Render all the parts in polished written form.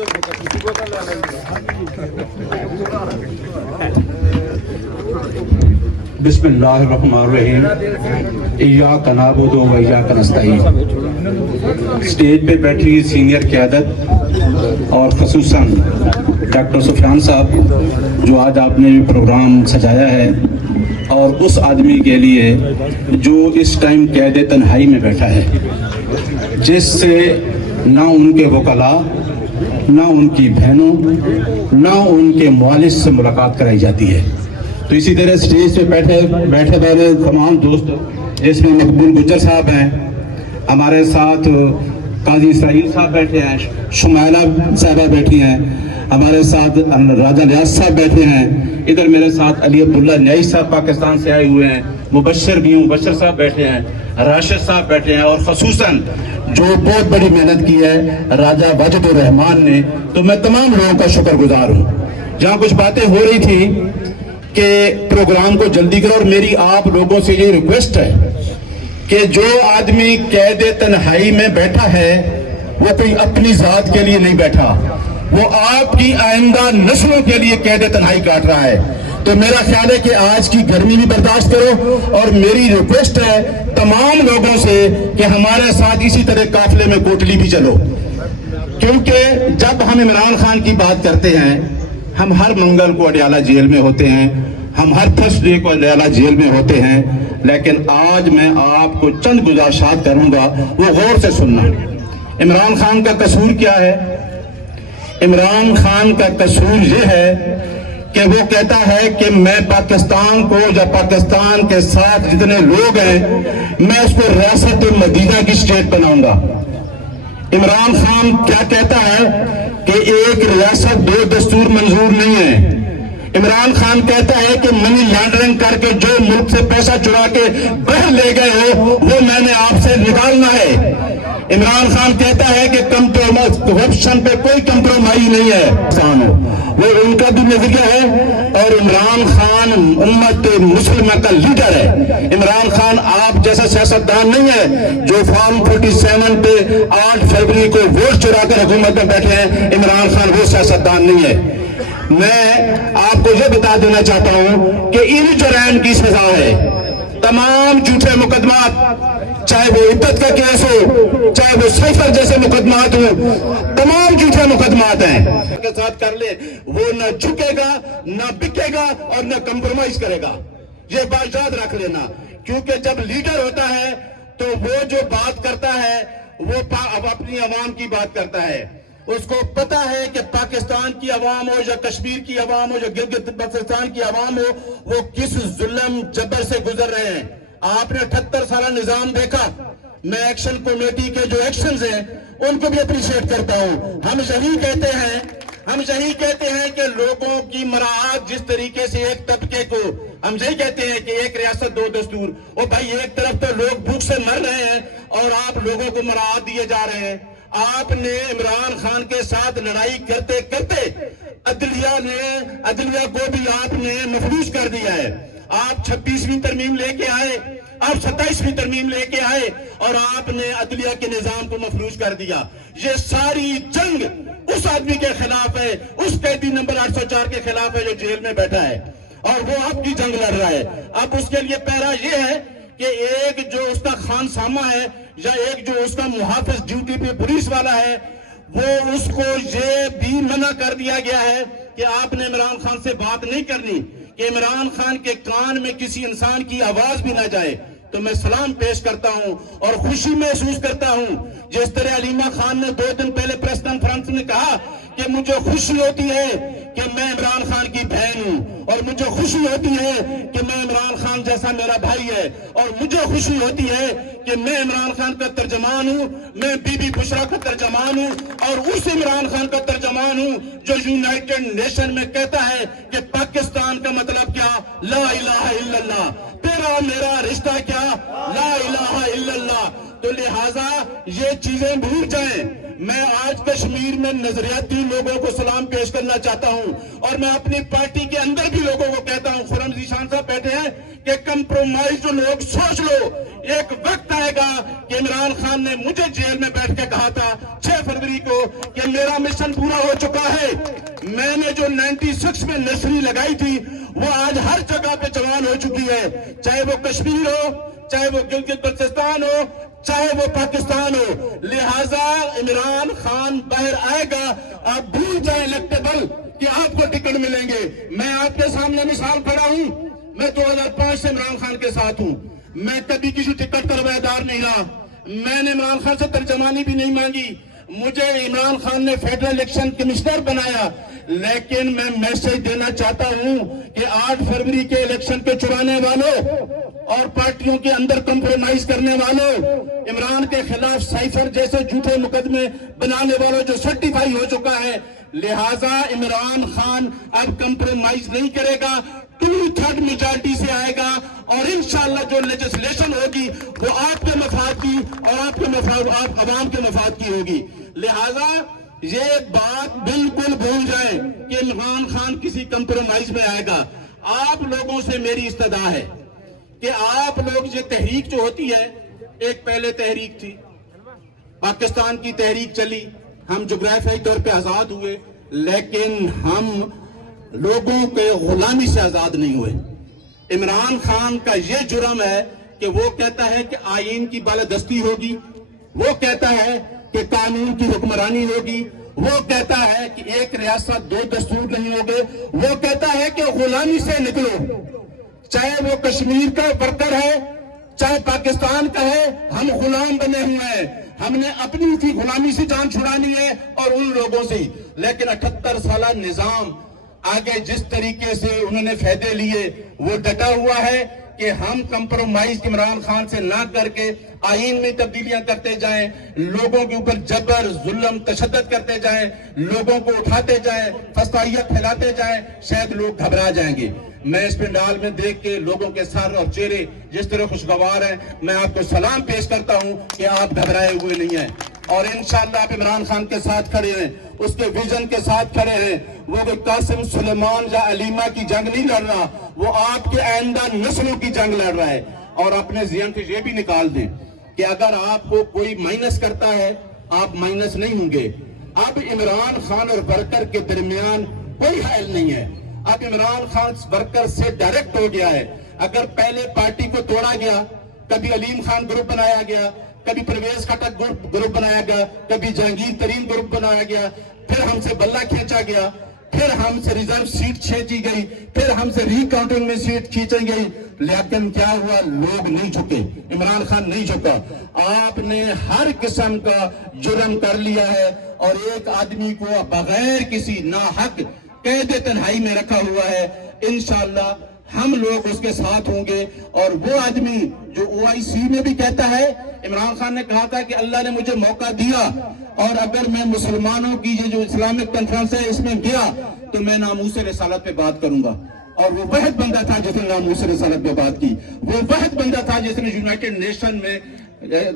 بسم اللہ الرحمن الرحیم ایاک نعبد و ایاک نستعین۔ اسٹیج پہ بیٹھی سینئر قیادت اور خصوصاً ڈاکٹر سفیان صاحب جو آج آپ نے پروگرام سجایا ہے، اور اس آدمی کے لیے جو اس ٹائم قید تنہائی میں بیٹھا ہے، جس سے نہ ان کے وکلاء، نہ ان کی بہنوں، نہ ان کے والد سے ملاقات کرائی جاتی ہے۔ تو اسی طرح اسٹیج پہ بیٹھے والے تمام دوست، جس میں مقبول گجر صاحب ہیں، ہمارے ساتھ قاضی اسرائیل صاحب بیٹھے ہیں، شمائلہ صاحبہ بیٹھی ہیں، ہمارے ساتھ راجہ نیاز صاحب بیٹھے ہیں، ادھر میرے ساتھ علی عبداللہ نیائی صاحب پاکستان سے آئے ہوئے ہیں، مبشر صاحب بیٹھے ہیں، راشد صاحب بیٹھے ہیں، اور خصوصاً جو بہت بڑی محنت کی ہے راجہ واجد الرحمان نے۔ تو میں تمام لوگوں کا شکر گزار ہوں۔ جہاں کچھ باتیں ہو رہی تھی کہ پروگرام کو جلدی کرو، اور میری آپ لوگوں سے یہ ریکویسٹ ہے کہ جو آدمی قید تنہائی میں بیٹھا ہے وہ کوئی اپنی ذات کے لیے نہیں بیٹھا، وہ آپ کی آئندہ نسلوں کے لیے قید تنہائی کاٹ رہا ہے۔ تو میرا خیال ہے کہ آج کی گرمی بھی برداشت کرو، اور میری ریکویسٹ ہے تمام لوگوں سے کہ ہمارے ساتھ اسی طرح قافلے میں کوٹلی بھی چلو، کیونکہ جب ہم عمران خان کی بات کرتے ہیں، ہم ہر منگل کو اڈیالہ جیل میں ہوتے ہیں، ہم ہر تھرسڈے کو اڈیالہ جیل میں ہوتے ہیں، لیکن آج میں آپ کو چند گزارشات کروں گا، وہ غور سے سننا۔ عمران خان کا قصور کیا ہے؟ عمران خان کا قصور یہ ہے کہ وہ کہتا ہے کہ میں پاکستان کو یا پاکستان کے ساتھ جتنے لوگ ہیں میں اس کو ریاست مدینہ کی اسٹیٹ بناؤں گا۔ عمران خان کیا کہتا ہے کہ ایک ریاست دو دستور منظور نہیں ہے۔ عمران خان کہتا ہے کہ منی لانڈرنگ کر کے جو ملک سے پیسہ چرا کے باہر لے گئے ہو وہ میں نے آپ سے نکالنا ہے۔ عمران خان کہتا ہے کہ کرپشن پہ کوئی کمپرومائز نہیں ہے، وہ ان کا بھی نظریہ ہے، اور عمران خان امت مسلمہ کا لیڈر ہے۔ عمران خان آپ جیسا سیاستدان نہیں ہے جو فارم 47 پہ 8 فروری کو ووٹ چرا کر حکومت میں بیٹھے ہیں۔ عمران خان وہ سیاستدان نہیں ہے۔ میں آپ کو یہ بتا دینا چاہتا ہوں کہ ان جرائم کی سزا ہے۔ تمام جھوٹے مقدمات، چاہے وہ عدت کا کیس ہو، چاہے وہ سیفر جیسے مقدمات ہوں، تمام جھوٹے مقدمات ہیں کے ساتھ کر لے، وہ نہ جھکے گا، نہ بکے گا، اور نہ کمپرومائز کرے گا۔ یہ بات یاد رکھ لینا، کیونکہ جب لیڈر ہوتا ہے تو وہ جو بات کرتا ہے وہ اپنی عوام کی بات کرتا ہے۔ اس کو پتا ہے کہ پاکستان کی عوام ہو یا کشمیر کی عوام ہو یا گلگت بلتستان کی عوام ہو، وہ کس ظلم جبر سے گزر رہے ہیں۔ آپ نے 78 سالہ نظام دیکھا۔ میں ایکشن کمیٹی کے جو ایکشنز ہیں ان کو بھی اپریشیٹ کرتا ہوں۔ ہم یہی کہتے ہیں کہ لوگوں کی مراعات جس طریقے سے ایک طبقے کو، ہم یہی کہتے ہیں کہ ایک ریاست دو دستور۔ او بھائی، ایک طرف تو لوگ بھوک سے مر رہے ہیں اور آپ لوگوں کو مراعات دیے جا رہے ہیں۔ آپ نے عمران خان کے ساتھ لڑائی کرتے کرتے عدلیہ کو بھی آپ نے مفلوج کر دیا ہے۔ آپ 26ویں ترمیم لے کے آئے، آپ 27ویں ترمیم لے کے آئے، اور آپ نے عدلیہ کے نظام کو مفلوج کر دیا۔ یہ ساری جنگ اس آدمی کے خلاف ہے، اس قیدی نمبر 804 کے خلاف ہے جو جیل میں بیٹھا ہے، اور وہ آپ کی جنگ لڑ رہا ہے۔ اب اس کے لیے پہرا یہ ہے کہ ایک جو اس کا خان سامہ ہے یا ایک جو اس کا محافظ ڈیوٹی پہ پولیس والا ہے، وہ اس کو یہ بھی منع کر دیا گیا ہے کہ آپ نے عمران خان سے بات نہیں کرنی، کہ عمران خان کے کان میں کسی انسان کی آواز بھی نہ جائے۔ تو میں سلام پیش کرتا ہوں اور خوشی محسوس کرتا ہوں، جس طرح علیمہ خان نے 2 دن پہلے پریس کانفرنس میں کہا کہ مجھے خوشی ہوتی ہے کہ میں عمران خان کی بہن ہوں، اور مجھے خوشی ہوتی ہے کہ میں عمران خان جیسا میرا بھائی ہے، اور مجھے خوشی ہوتی ہے کہ میں عمران خان کا ترجمان ہوں، میں بی بی بشرا کا ترجمان ہوں، اور اس عمران خان کا ترجمان ہوں جو یونائٹڈ نیشن میں کہتا ہے کہ پاکستان کا مطلب کیا؟ لا الہ الا اللہ۔ تیرا میرا رشتہ کیا؟ لا الہ الا اللہ۔ تو لہٰذا یہ چیزیں بھول جائیں۔ میں آج کشمیر میں نظریاتی لوگوں کو سلام پیش کرنا چاہتا ہوں، اور میں اپنی پارٹی کے اندر بھی لوگوں کو کہتا ہوں، خرم ذیشان صاحب بیٹھے ہیں، کہ کمپرومائز جو لوگ سوچ لو، ایک وقت آئے گا کہ عمران خان نے مجھے جیل میں بیٹھ کے کہا تھا 6 فروری کو کہ میرا مشن پورا ہو چکا ہے، میں نے جو 96 میں نرسری لگائی تھی وہ آج ہر جگہ پہ جوان ہو چکی ہے، چاہے وہ کشمیر ہو، چاہے وہ گلگت بلتستان ہو، چاہے وہ پاکستان ہو۔ لہٰذا عمران خان باہر آئے گا، آپ بھول جائیں الیکٹیبل کہ آپ کو ٹکٹ ملیں گے۔ میں آپ کے سامنے مثال کھڑا ہوں، میں 2005 سے عمران خان کے ساتھ ہوں، میں کبھی کسی ٹکٹ کا روایدار نہیں رہا، میں نے عمران خان سے ترجمانی بھی نہیں مانگی، مجھے عمران خان نے فیڈرل الیکشن کمشنر بنایا، لیکن میں میسج دینا چاہتا ہوں کہ 8 فروری کے الیکشن کے چرانے والوں اور پارٹیوں کے اندر کمپرومائز کرنے والوں، عمران کے خلاف سائفر جیسے جھوٹے مقدمے بنانے والوں جو سرٹیفائی ہو چکا ہے، لہٰذا عمران خان اب کمپرومائز نہیں کرے گا، 2/3 میجارٹی سے آئے گا، اور انشاءاللہ جو لیجسلیشن ہوگی وہ آپ کے مفاد کی اور آپ عوام کے مفاد کی ہوگی۔ لہٰذا یہ بات بالکل بھول جائیں کہ عمران خان کسی کمپرومائز میں آئے گا۔ آپ لوگوں سے میری استدعا ہے کہ آپ لوگ یہ تحریک جو ہوتی ہے، ایک پہلے تحریک تھی، پاکستان کی تحریک چلی، ہم جغرافیائی طور پہ آزاد ہوئے، لیکن ہم لوگوں کے غلامی سے آزاد نہیں ہوئے۔ عمران خان کا یہ جرم ہے کہ وہ کہتا ہے کہ آئین کی بالادستی ہوگی، وہ کہتا ہے کہ قانون کی حکمرانی ہوگی، وہ کہتا ہے کہ ایک ریاست 2 دستور نہیں ہوگے، وہ کہتا ہے کہ غلامی سے نکلو، چاہے وہ کشمیر کا ورکر ہے، چاہے پاکستان کا ہے، ہم غلام بنے ہوئے ہیں، ہم نے اپنی تھی غلامی سے جان چھڑانی ہے اور ان لوگوں سے، لیکن 78 سالہ نظام آگے جس طریقے سے انہوں نے فائدے لیے وہ ڈٹا ہوا ہے کہ ہم کمپرومائز عمران خان سے نہ کر کے آئین میں تبدیلیاں کرتے جائیں، لوگوں کے اوپر جبر ظلم تشدد کرتے جائیں، لوگوں کو اٹھاتے جائیں، فسادیت پھیلاتے جائیں، شاید لوگ گھبرا جائیں گے۔ میں اس پنڈال میں دیکھ کے لوگوں کے سر اور چہرے جس طرح خوشگوار ہیں، میں آپ کو سلام پیش کرتا ہوں کہ آپ گھبرائے ہوئے نہیں ہیں، اور انشاءاللہ آپ عمران خان کے ساتھ کھڑے ہیں، اس کے ویژن کے ساتھ کھڑے ہیں۔ وہ کوئی قاسم سلیمان یا علیمہ کی جنگ نہیں لڑ رہا، وہ آپ کے آئندہ نسلوں کی جنگ لڑ رہا ہے۔ اور اپنے ذہن سے یہ بھی نکال دیں کہ اگر آپ کو کوئی مائنس کرتا ہے، آپ مائنس نہیں ہوں گے۔ اب عمران خان اور ورکر کے درمیان کوئی حائل نہیں ہے، اب عمران خان ورکر سے ڈائریکٹ ہو گیا ہے۔ اگر پہلے پارٹی کو توڑا گیا، کبھی علیم خان گروپ بنایا گیا، کبھی پرویز خٹک گروپ بنایا گیا، کبھی جہانگیر ترین گروپ بنایا گیا، پھر ہم سے بلہ کھینچا گیا، پھر ہم سے ریزرو سیٹ کھینچی گئی، پھر ہم سے ری کاؤنٹنگ میں سیٹ کھینچی گئی، لیکن کیا ہوا؟ لوگ نہیں جھکے، عمران خان نہیں جھکا۔ آپ نے ہر قسم کا جرم کر لیا ہے، اور ایک آدمی کو بغیر کسی ناحق قید تنہائی میں رکھا ہوا ہے۔ انشاءاللہ ہم لوگ اس کے ساتھ ہوں گے، اور وہ آدمی جو OIC میں بھی کہتا ہے، عمران خان نے کہا تھا کہ اللہ نے مجھے موقع دیا، اور اگر میں مسلمانوں کی یہ جو اسلامک کنفرنس ہے اس میں گیا تو میں ناموس رسالت پہ بات کروں گا، اور وہ واحد بندہ تھا جس نے ناموس رسالت پہ بات کی، وہ واحد بندہ تھا جس نے یونائٹڈ نیشن میں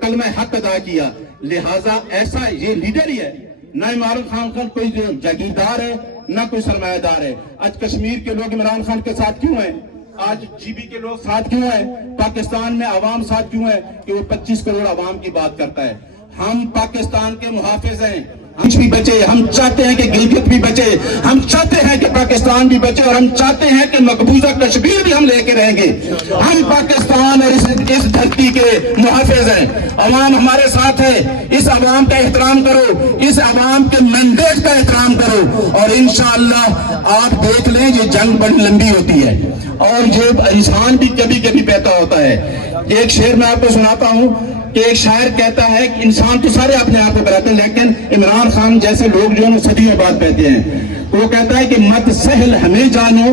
کلمہ حق ادا کیا۔ لہٰذا ایسا یہ لیڈر ہی ہے، نہ عمران خان کوئی جاگیردار ہے نہ کوئی سرمایہ دار ہے۔ آج کشمیر کے لوگ عمران خان کے ساتھ کیوں ہیں؟ آج GB کے لوگ ساتھ کیوں ہیں؟ پاکستان میں عوام ساتھ کیوں ہے؟ کہ وہ 25 کروڑ عوام کی بات کرتا ہے۔ ہم پاکستان کے محافظ ہیں، ہم بھی بچے، ہم چاہتے ہیں کہ گلگت بھی بچے، ہم چاہتے ہیں کہ پاکستان بھی بچے، اور ہم چاہتے ہیں کہ مقبوضہ کشمیر بھی ہم لے کے رہیں گے۔ ہم پاکستان اور اس دھرتی کے محافظ ہیں، عوام ہمارے ساتھ ہے، اس عوام کا احترام کرو، اس عوام کے مینڈیٹ کا احترام کرو، اور انشاءاللہ آپ دیکھ لیں یہ جنگ بڑی لمبی ہوتی ہے، اور یہ انسان بھی کبھی کبھی پیدا ہوتا ہے۔ ایک شعر میں آپ کو سناتا ہوں کہ ایک شاعر کہتا ہے کہ انسان تو سارے اپنے آپ کو بناتے ہیں، لیکن عمران خان جیسے لوگ جو ہیں صدیوں بعد کہتے ہیں، وہ کہتا ہے کہ مت سہل ہمیں جانو